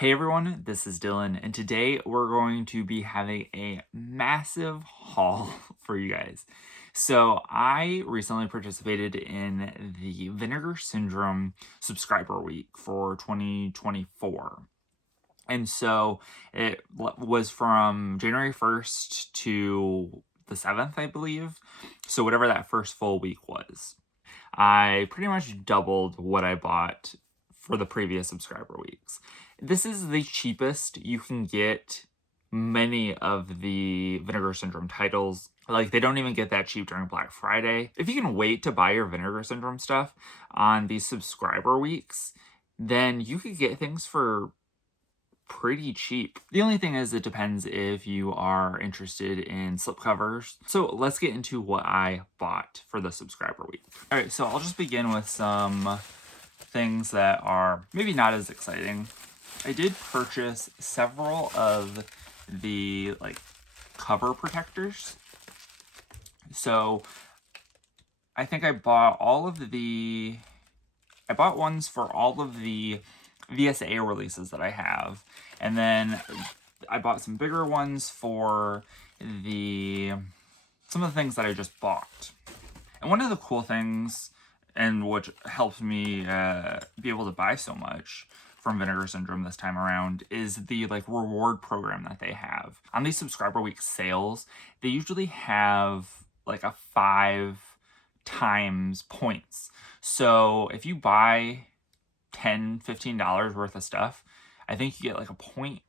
Hey everyone, this is Dylan, and today we're going to be having a massive haul for you guys. So, I recently participated in the Vinegar Syndrome subscriber week for 2024. And so it was from January 1st to the 7th, I believe. So, whatever that first full week was. I pretty much doubled what I bought for the previous subscriber weeks. This is the cheapest you can get many of the Vinegar Syndrome titles. Like, they don't even get that cheap during Black Friday. If you can wait to buy your Vinegar Syndrome stuff on these subscriber weeks, then you could get things for pretty cheap. The only thing is it depends if you are interested in slipcovers. So let's get into what I bought for the subscriber week. All right, so I'll just begin with some things that are maybe not as exciting. I did purchase several of the cover protectors. So I think I bought ones for all of the VSA releases that I have, and then I bought some bigger ones for some of the things that I just bought. And one of the cool things, and which helped me be able to buy so much from Vinegar Syndrome this time around, is the reward program that they have. On these subscriber week sales, they usually have a 5 times points. So if you buy $10-15 worth of stuff, I think you get a point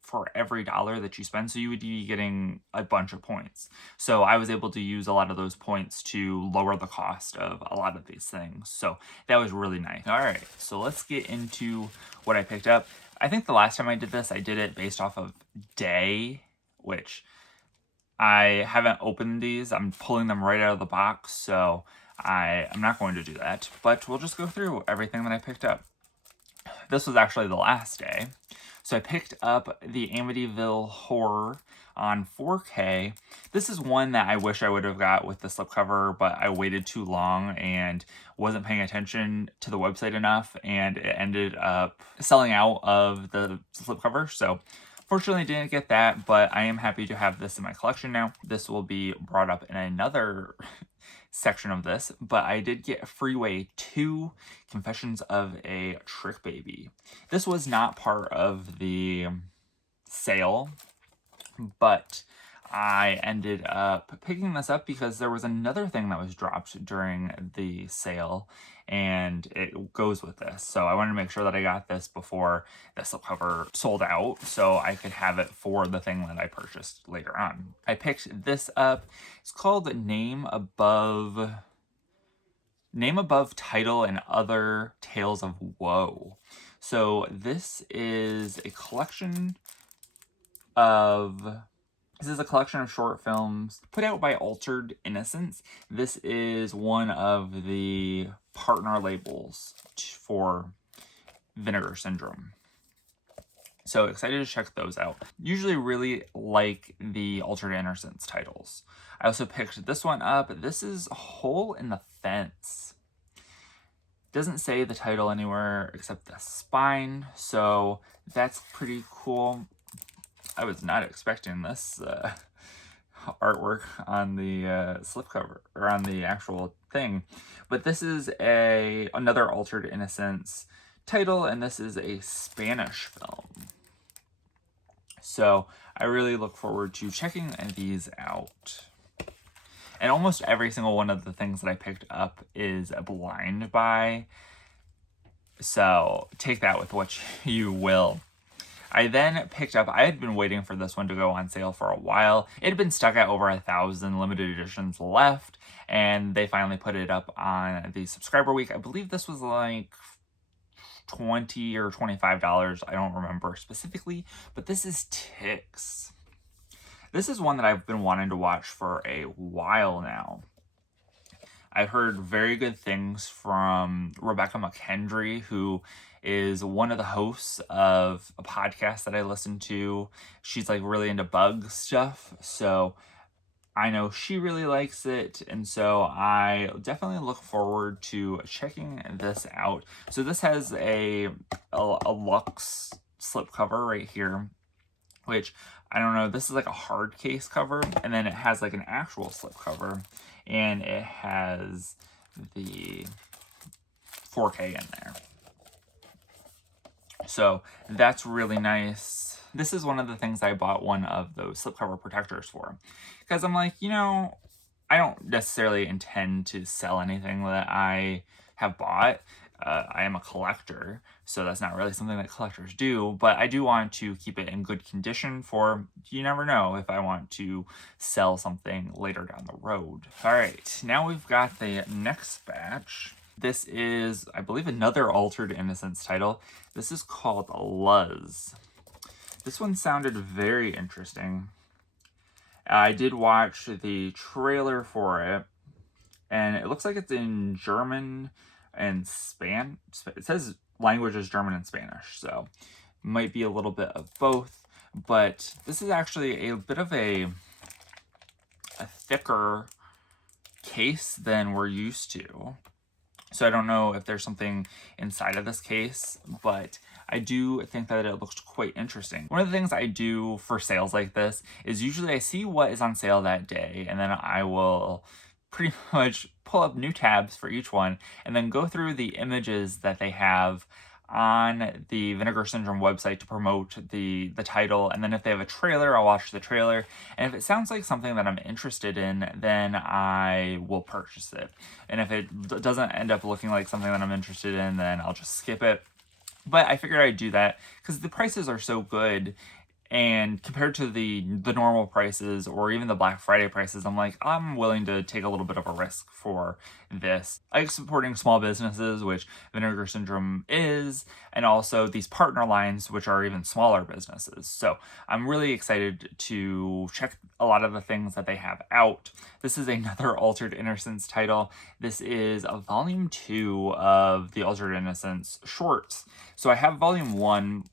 for every dollar that you spend, so you would be getting a bunch of points. So I was able to use a lot of those points to lower the cost of a lot of these things, so that was really nice. All right, so let's get into what I picked up. I think the last time I did this, I did it based off of day, which I haven't opened these. I'm pulling them right out of the box, so I'm not going to do that, but we'll just go through everything that I picked up. This was actually the last day. So I picked up the Amityville Horror on 4K. This is one that I wish I would have got with the slipcover, but I waited too long and wasn't paying attention to the website enough, and it ended up selling out of the slipcover. So fortunately, didn't get that, but I am happy to have this in my collection now. This will be brought up in another section of this, but I did get Freeway 2, Confessions of a Trick Baby. This was not part of the sale, but I ended up picking this up because there was another thing that was dropped during the sale, and it goes with this. So I wanted to make sure that I got this before the slipcover sold out, so I could have it for the thing that I purchased later on. I picked this up. It's called Name Above Title and Other Tales of Woe. So this is a collection of short films put out by Altered Innocence. This is one of the partner labels for Vinegar Syndrome. So excited to check those out. Usually really like the Altered Innocence titles. I also picked this one up. This is Hole in the Fence. Doesn't say the title anywhere except the spine, so that's pretty cool. I was not expecting this artwork on the slipcover, or on the actual thing. But this is another Altered Innocence title, and this is a Spanish film. So I really look forward to checking these out. And almost every single one of the things that I picked up is a blind buy, so take that with what you will. I then picked up, I had been waiting for this one to go on sale for a while. It had been stuck at over 1,000 limited editions left, and they finally put it up on the subscriber week. I believe this was like $20 or $25. I don't remember specifically, but this is Ticks. This is one that I've been wanting to watch for a while now. I've heard very good things from Rebecca McKendry, who is one of the hosts of a podcast that I listen to. She's really into bug stuff, so I know she really likes it, and so I definitely look forward to checking this out. So this has a Lux slipcover right here, which I don't know, this is like a hard case cover, and then it has like an actual slipcover, and it has the 4K in there. So that's really nice. This is one of the things I bought one of those slipcover protectors for, because I'm like, you know, I don't necessarily intend to sell anything that I have bought. I am a collector, so that's not really something that collectors do, but I do want to keep it in good condition for, you never know, if I want to sell something later down the road. All right, now we've got the next batch. This is, I believe, another Altered Innocence title. This is called Luz. This one sounded very interesting. I did watch the trailer for it, and it looks like it's in German and it says language is German and Spanish, so might be a little bit of both, but this is actually a bit of a thicker case than we're used to. So I don't know if there's something inside of this case, but I do think that it looks quite interesting. One of the things I do for sales like this is usually I see what is on sale that day, and then I will pretty much pull up new tabs for each one and then go through the images that they have on the Vinegar Syndrome website to promote the title, and then if they have a trailer, I'll watch the trailer, and if it sounds like something that I'm interested in, then I will purchase it, and if it doesn't end up looking like something that I'm interested in, then I'll just skip it. But I figured I'd do that because the prices are so good, and compared to the normal prices or even the Black Friday prices, I'm like, I'm willing to take a little bit of a risk for this. I like supporting small businesses, which Vinegar Syndrome is, and also these partner lines, which are even smaller businesses. So I'm really excited to check a lot of the things that they have out. This is another Altered Innocence title. This is a volume 2 of the Altered Innocence shorts. So I have volume 1,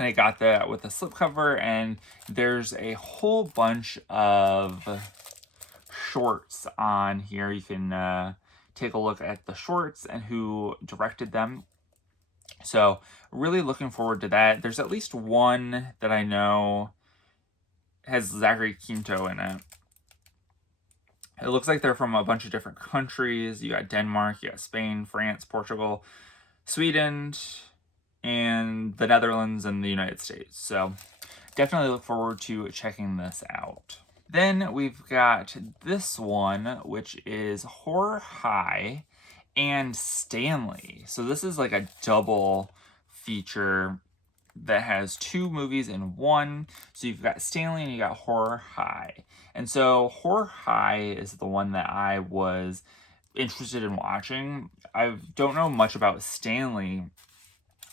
and I got that with a slipcover, and there's a whole bunch of shorts on here. You can take a look at the shorts and who directed them. So really looking forward to that. There's at least one that I know has Zachary Quinto in it. It looks like they're from a bunch of different countries. You got Denmark, you got Spain, France, Portugal, Sweden, and the Netherlands and the United States. So definitely look forward to checking this out. Then we've got this one, which is Horror High and Stanley. So this is like a double feature that has 2 movies in one. So you've got Stanley and you got Horror High. And so Horror High is the one that I was interested in watching. I don't know much about Stanley,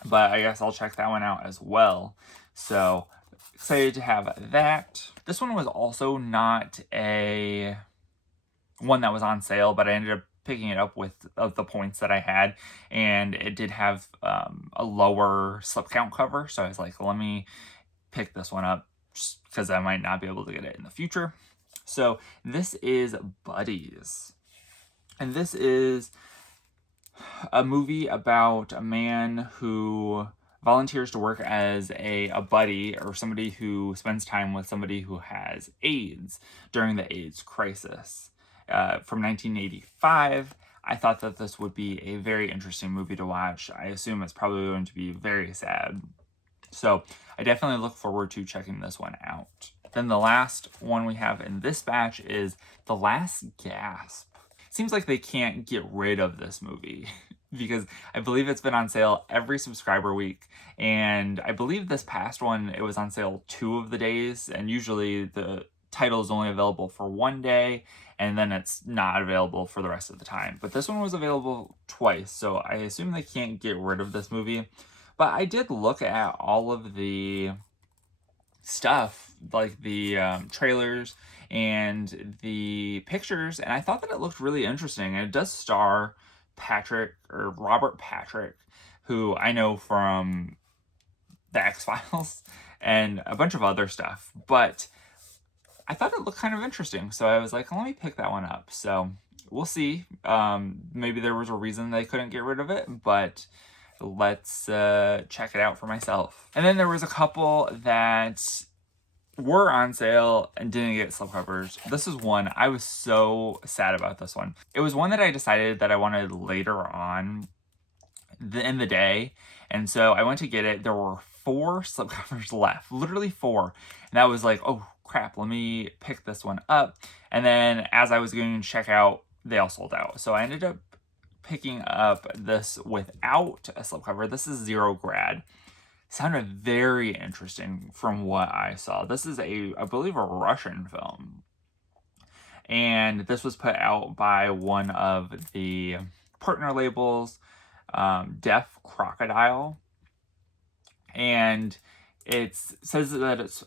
but I guess I'll check that one out as well. So excited to have that. This one was also not a one that was on sale, but I ended up picking it up with the points that I had, and it did have a lower slip count cover. So I was like, let me pick this one up just because I might not be able to get it in the future. So this is Buddies, and this is a movie about a man who volunteers to work as a buddy, or somebody who spends time with somebody who has AIDS during the AIDS crisis. From 1985, I thought that this would be a very interesting movie to watch. I assume it's probably going to be very sad. So I definitely look forward to checking this one out. Then the last one we have in this batch is The Last Gasp. Seems like they can't get rid of this movie because I believe it's been on sale every subscriber week, and I believe this past one it was on sale 2 of the days, and usually the title is only available for 1 day and then it's not available for the rest of the time. But this one was available twice, so I assume they can't get rid of this movie. But I did look at all of the stuff, like the trailers and the pictures, and I thought that it looked really interesting. And it does star Robert Patrick, who I know from the X-Files and a bunch of other stuff, but I thought it looked kind of interesting, so I was like, let me pick that one up. So we'll see. Maybe there was a reason they couldn't get rid of it, but let's check it out for myself. And then there was a couple that were on sale and didn't get slipcovers. This is one, I was so sad about this one. It was one that I decided that I wanted later on in the day, and so I went to get it. There were 4 slipcovers left, literally 4, and that was like, oh crap, let me pick this one up. And then as I was going to check out, they all sold out. So I ended up picking up this without a slipcover. This is Zero Grad. Sounded very interesting from what I saw. This is I believe, a Russian film. And this was put out by one of the partner labels, Deaf Crocodile. And it says that it's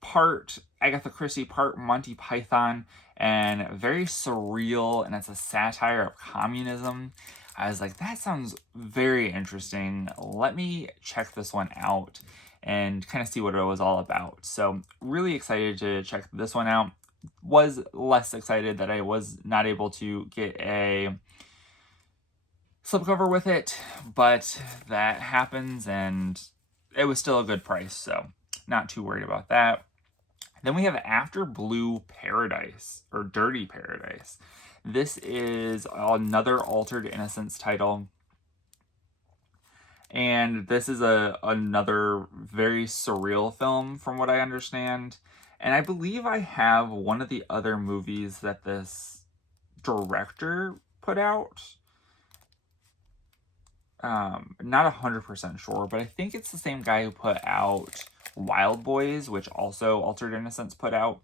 part Agatha Christie, part Monty Python, and very surreal, and it's a satire of communism. I was like, that sounds very interesting. Let me check this one out and kind of see what it was all about. So really excited to check this one out. Was less excited that I was not able to get a slipcover with it, but that happens, and it was still a good price, so not too worried about that. Then we have After Blue Paradise, or Dirty Paradise. This is another Altered Innocence title. And this is another very surreal film from what I understand. And I believe I have one of the other movies that this director put out. Not 100% sure, but I think it's the same guy who put out Wild Boys, which also Altered Innocence put out.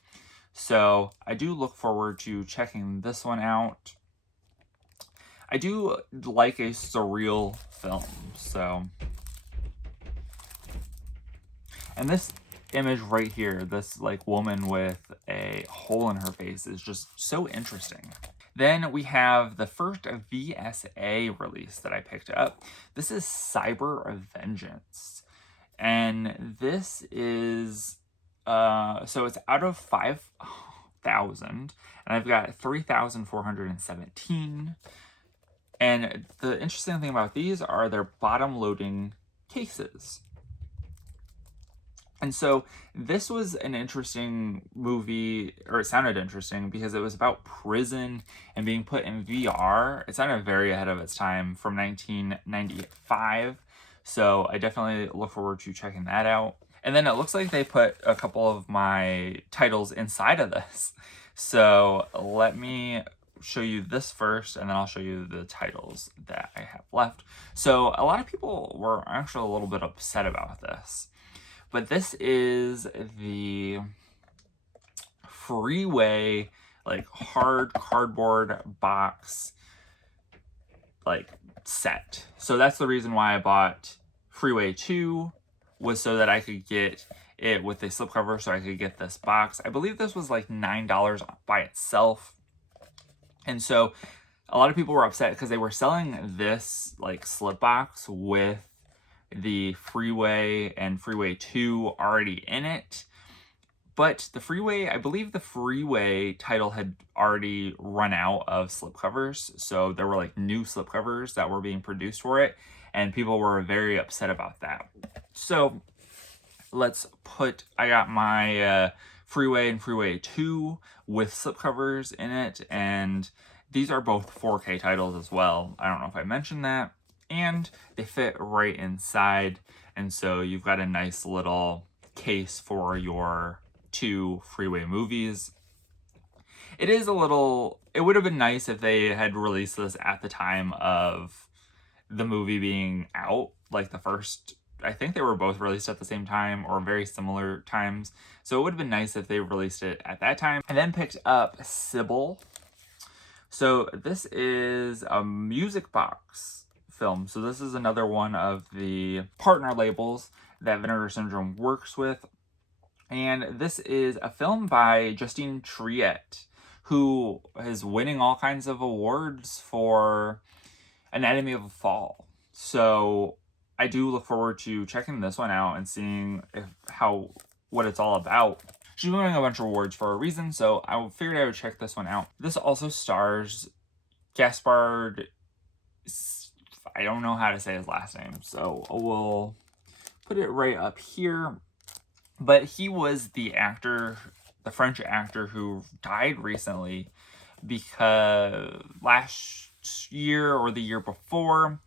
So I do look forward to checking this one out. I do like a surreal film, so. And this image right here, this like woman with a hole in her face, is just so interesting. Then we have the first VSA release that I picked up. This is Cyber Vengeance. And this is, so it's out of 5,000, and I've got 3,417. And the interesting thing about these are their bottom loading cases. And so this was an interesting movie, or it sounded interesting, because it was about prison and being put in VR. It sounded very ahead of its time, from 1995. So I definitely look forward to checking that out. And then it looks like they put a couple of my titles inside of this. So let me show you this first, and then I'll show you the titles that I have left. So a lot of people were actually a little bit upset about this. But this is the Freeway, like, hard cardboard box, like, set. So that's the reason why I bought Freeway 2, was so that I could get it with a slipcover, so I could get this box. I believe this was like $9 by itself. And so a lot of people were upset because they were selling this like slip box with the Freeway and Freeway 2 already in it. But the Freeway, I believe the Freeway title had already run out of slipcovers. So there were like new slipcovers that were being produced for it, and people were very upset about that. So I got my Freeway and Freeway 2 with slipcovers in it, and these are both 4K titles as well. I don't know if I mentioned that. And they fit right inside, and so you've got a nice little case for your 2 Freeway movies. It would have been nice if they had released this at the time of the movie being out, like the first, I think they were both released at the same time or very similar times. So it would have been nice if they released it at that time. I then picked up Sybil. So this is a music box film. So this is another one of the partner labels that Vinegar Syndrome works with. And this is a film by Justine Triet, who is winning all kinds of awards for Anatomy of a Fall. So I do look forward to checking this one out and seeing what it's all about. She's winning a bunch of awards for a reason, so I figured I would check this one out. This also stars Gaspard, I don't know how to say his last name, so we'll put it right up here. But he was the actor, the French actor who died recently because last year or the year before,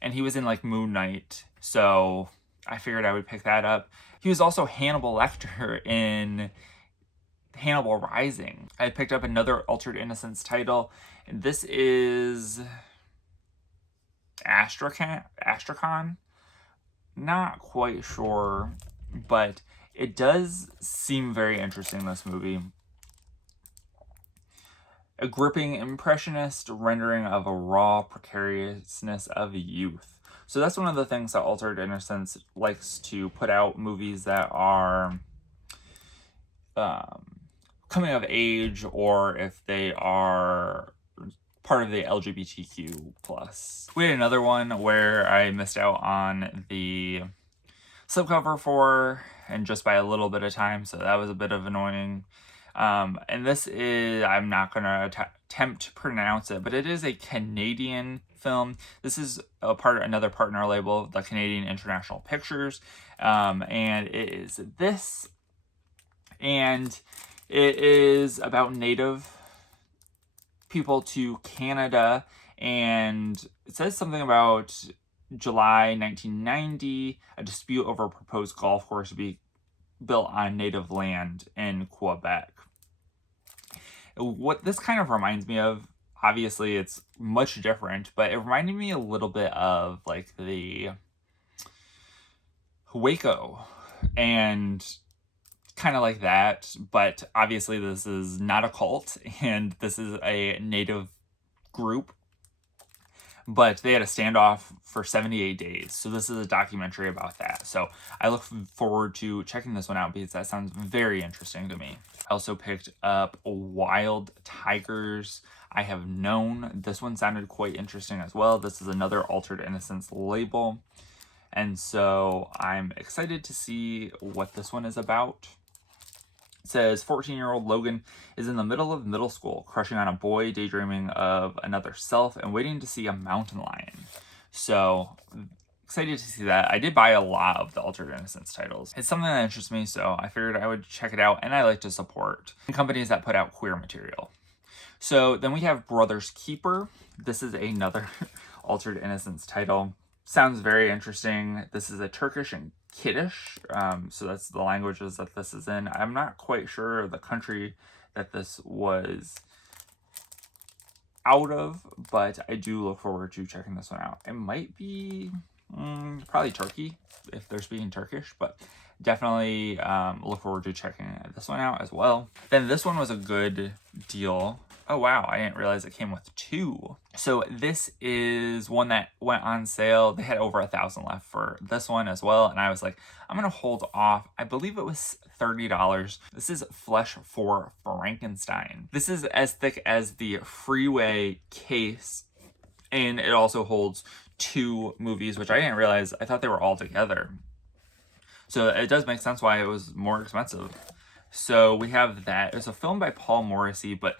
and he was in like Moon Knight, so I figured I would pick that up. He was also Hannibal Lecter in Hannibal Rising. I picked up another Altered Innocence title, and this is Astrakhan. Not quite sure, but it does seem very interesting, this movie. A gripping impressionist rendering of a raw precariousness of youth. So that's one of the things that Altered Innocence likes to put out, movies that are coming of age, or if they are part of the LGBTQ+. We had another one where I missed out on the slipcover for, and just by a little bit of time, so that was a bit of annoying. And this is, I'm not going to attempt to pronounce it, but it is a Canadian film. This is another partner label, the Canadian International Pictures, and it is this, and it is about Native people to Canada, and it says something about July 1990, a dispute over a proposed golf course to be built on Native land in Quebec. What this kind of reminds me of, obviously it's much different, but it reminded me a little bit of like the Waco, and kind of like that, but obviously this is not a cult, and this is a Native group, but they had a standoff for 78 days. So this is a documentary about that. So I look forward to checking this one out because that sounds very interesting to me. I also picked up Wild Tigers I Have Known. This one sounded quite interesting as well. This is another Altered Innocence label. And so I'm excited to see what this one is about. It says 14-year-old Logan is in the middle of middle school, crushing on a boy, daydreaming of another self, and waiting to see a mountain lion. So excited to see that. I did buy a lot of the Altered Innocence titles. It's something that interests me, so I figured I would check it out, and I like to support companies that put out queer material. So then we have Brother's Keeper. This is another Altered Innocence title. Sounds very interesting. This is a Turkish and Kiddish, so that's the languages that this is in. I'm not quite sure the country that this was out of, but I do look forward to checking this one out. It might be probably Turkey if they're speaking Turkish, but definitely look forward to checking this one out as well. Then this one was a good deal. Oh wow, I didn't realize it came with two. So this is one that went on sale. They had over 1,000 left for this one as well, and I was like, I'm gonna hold off. I believe it was $30. This is Flesh for Frankenstein. This is as thick as the Freeway case, and it also holds two movies, which I didn't realize. I thought they were all together. So it does make sense why it was more expensive. So we have that. It's a film by Paul Morrissey, but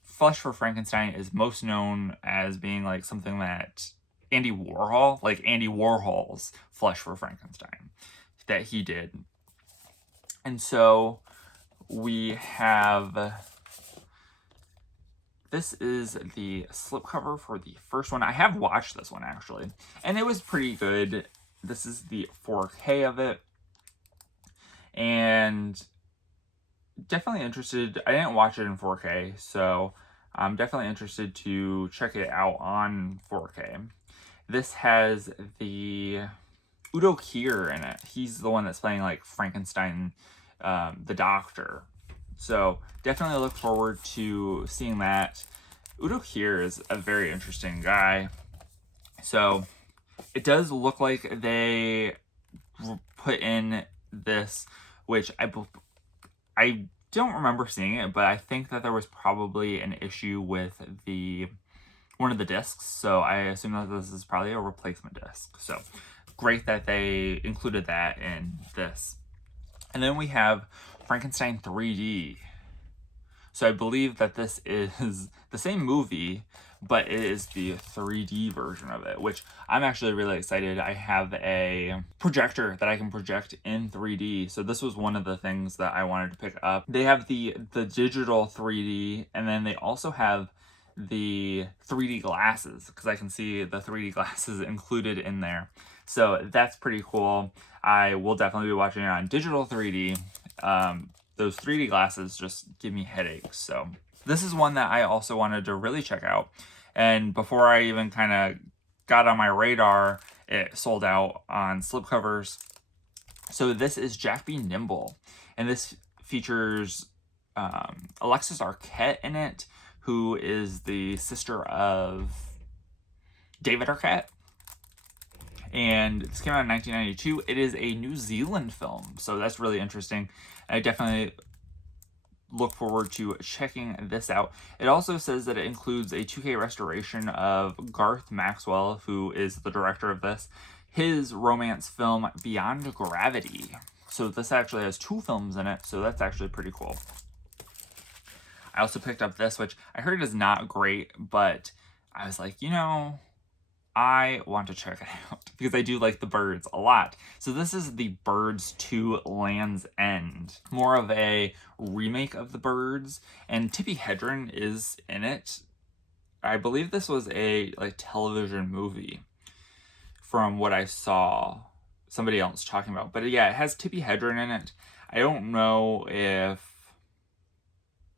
Flesh for Frankenstein is most known as being like something that Andy Warhol's Flesh for Frankenstein that he did. And so we have, this is the slipcover for the first one. I have watched this one actually, and it was pretty good. This is the 4K of it, and definitely interested. I didn't watch it in 4K, so I'm definitely interested to check it out on 4K. This has the Udo Kier in it. He's the one that's playing like Frankenstein, the doctor. So definitely look forward to seeing that. Udo Kier is a very interesting guy. So it does look like they put in this, which I don't remember seeing it, but I think that there was probably an issue with one of the discs, so I assume that this is probably a replacement disc. So great that they included that in this. And then we have Frankenstein 3D. So I believe that this is the same movie, but it is the 3D version of it, which I'm actually really excited. I have a projector that I can project in 3D. So this was one of the things that I wanted to pick up. They have the digital 3D, and then they also have the 3D glasses, because I can see the 3D glasses included in there. So that's pretty cool. I will definitely be watching it on digital 3D. Those 3D glasses just give me headaches. So this is one that I also wanted to really check out. And before I even kind of got on my radar, it sold out on slipcovers. So this is Jack Be Nimble. And this features Alexis Arquette in it, who is the sister of David Arquette. And this came out in 1992. It is a New Zealand film, so that's really interesting. I definitely look forward to checking this out. It also says that it includes a 2K restoration of Garth Maxwell, who is the director of this, his romance film Beyond Gravity. So this actually has 2 films in it, so that's actually pretty cool. I also picked up this, which I heard is not great, but I was like, you know, I want to check it out because I do like the Birds a lot. So this is the Birds 2 Land's End. More of a remake of the Birds, and Tippi Hedren is in it. I believe this was a television movie from what I saw somebody else talking about. But yeah, it has Tippi Hedren in it. I don't know if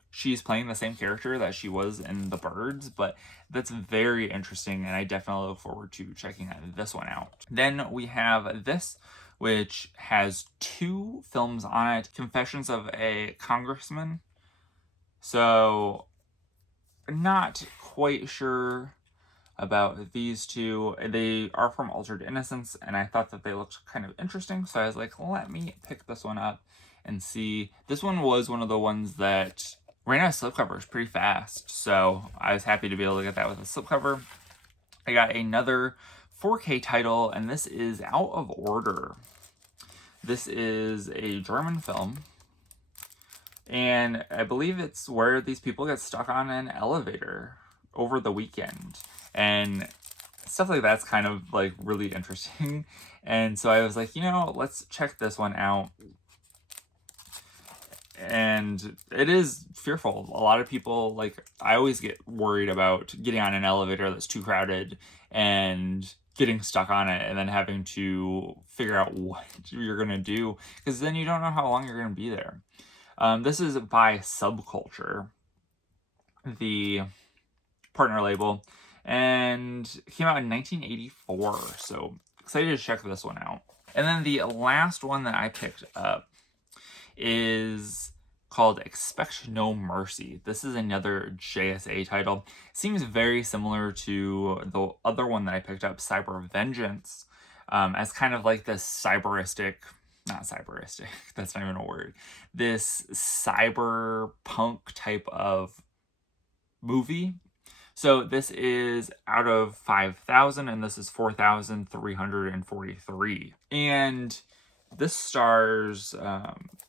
she's playing the same character that she was in The Birds, but that's very interesting, and I definitely look forward to checking this one out. Then we have this, which has 2 films on it. Confessions of a Congressman. So, not quite sure about these 2. They are from Altered Innocence, and I thought that they looked kind of interesting, so I was like, let me pick this one up and see. This one was one of the ones that ran out of slipcovers pretty fast, so I was happy to be able to get that with a slipcover. I got another 4K title, and this is Out of Order. This is a German film, and I believe it's where these people get stuck on an elevator over the weekend, and stuff like that's kind of really interesting. And so I was like, you know, let's check this one out. And it is fearful. A lot of people, I always get worried about getting on an elevator that's too crowded and getting stuck on it and then having to figure out what you're going to do, because then you don't know how long you're going to be there. This is by Subculture, the partner label, and it came out in 1984. So excited to check this one out. And then the last one that I picked up is called Expect No Mercy. This is another JSA title. Seems very similar to the other one that I picked up, Cyber Vengeance, as kind of like this not cyberistic, that's not even a word, this cyberpunk type of movie. So this is out of 5,000, and this is 4,343. And this stars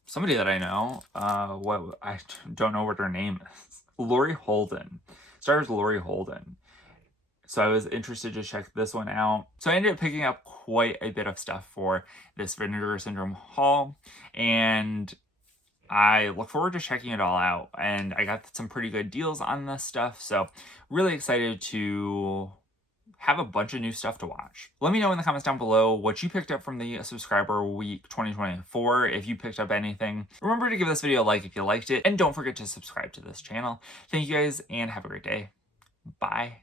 somebody that I know. I don't know what her name is. Laurie Holden. Stars Laurie Holden. So I was interested to check this one out. So I ended up picking up quite a bit of stuff for this Vinegar Syndrome haul, and I look forward to checking it all out. And I got some pretty good deals on this stuff, so really excited to have a bunch of new stuff to watch. Let me know in the comments down below what you picked up from the Subscriber Week 2024, if you picked up anything. Remember to give this video a like if you liked it, and don't forget to subscribe to this channel. Thank you guys, and have a great day. Bye.